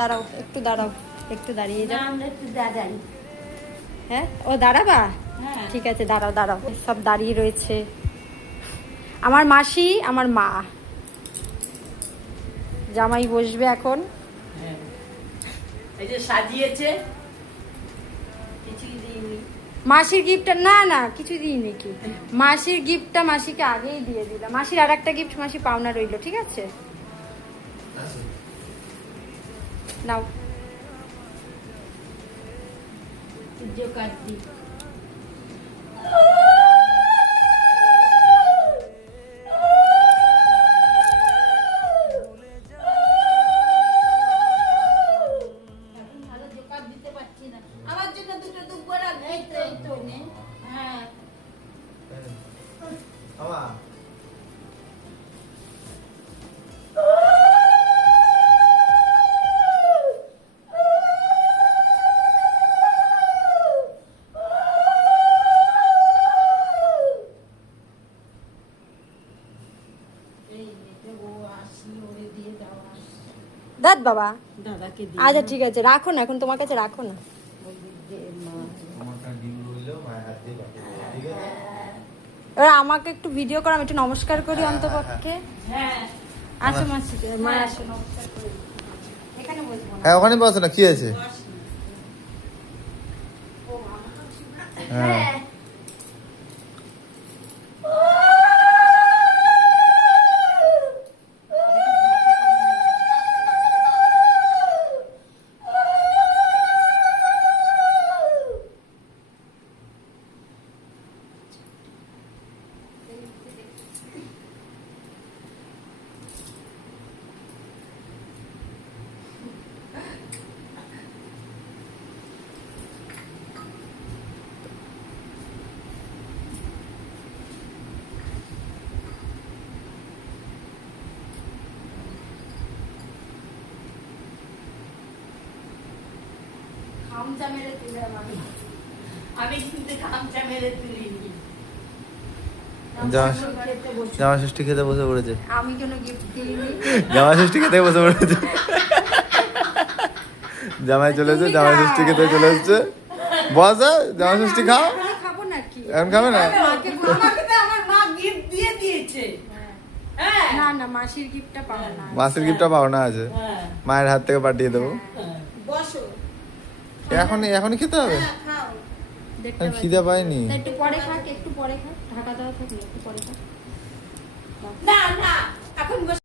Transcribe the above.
দাঁড়াও একটু দাঁড়াও, একটু দাঁড়িয়ে যাও। আমরা একটু দাঁড়াই। হ্যাঁ ও দাঁড়াবা, হ্যাঁ ঠিক আছে দাঁড়াও দাঁড়াও। সব দাঁড়িয়ে রয়েছে, আমার মাসি আমার মা। জামাই বসবে এখন। এই যে সাজিয়েছে, কিছুই দিইনি। মাসির গিফটটা না না কিছু দিইনি কি, মাসির গিফটটা মাসিকে আগেই দিয়ে দিলাম। মাসির আর একটা গিফট মাসি পাওনা রইলো, ঠিক আছে নাও। জোকার দি। ভালো জোকার দিতে পারছি না, আমার জন্য দুটো দুব্বো রাখ। এই তো এই তো নে। হ্যাঁ এই নে, ও আসলো, ওরে দিয়ে দাও। দাদ বাবা, দাদাকে দিয়ে আচ্ছা ঠিক আছে রাখো না, এখন তোমার কাছে রাখো না। এবার আমাকে একটু ভিডিও করো, আমি একটু নমস্কার করি অন্তপক্ষে। হ্যাঁ আসো মাসি, মা আসো নমস্কার করি। এখানে বসবো না। হ্যাঁ ওখানে বসো না, কি আছে? হ্যাঁ খামচা মেরে তুলে আমি। আমি কিন্তু খামচা মেরে তুলিনি। জামা ষষ্ঠী খেতে বসে পড়েছে। আমি কোনো গিফট দিইনি। জামা ষষ্ঠী খেতে বসে পড়েছে। জামাই চলে এসেছে, জামা ষষ্ঠী খেতে চলে এসেছে। বস জামা ষষ্ঠী খাও। আমি খাবো নাকি? এখন খাবে না? মাকে বলবো। আমাকে তো আমার মা গিফট দিয়ে দিয়েছে। হ্যাঁ না না মাসির গিফটটা পাবো না। মাসের গিফটটা পাওনা আছে, হ্যাঁ মায়ের হাত থেকে পাঠিয়ে দেবো। বসো। এখনই খেতে হবে? হ্যাঁ খাও। দেখতে আমি পাচ্ছি। খিদে পাইনি। তা একটু পরে খাক, একটু পরে খাক, ঢাকা দেওয়া থাকলে একটু পরে খাক। না না এখন বসে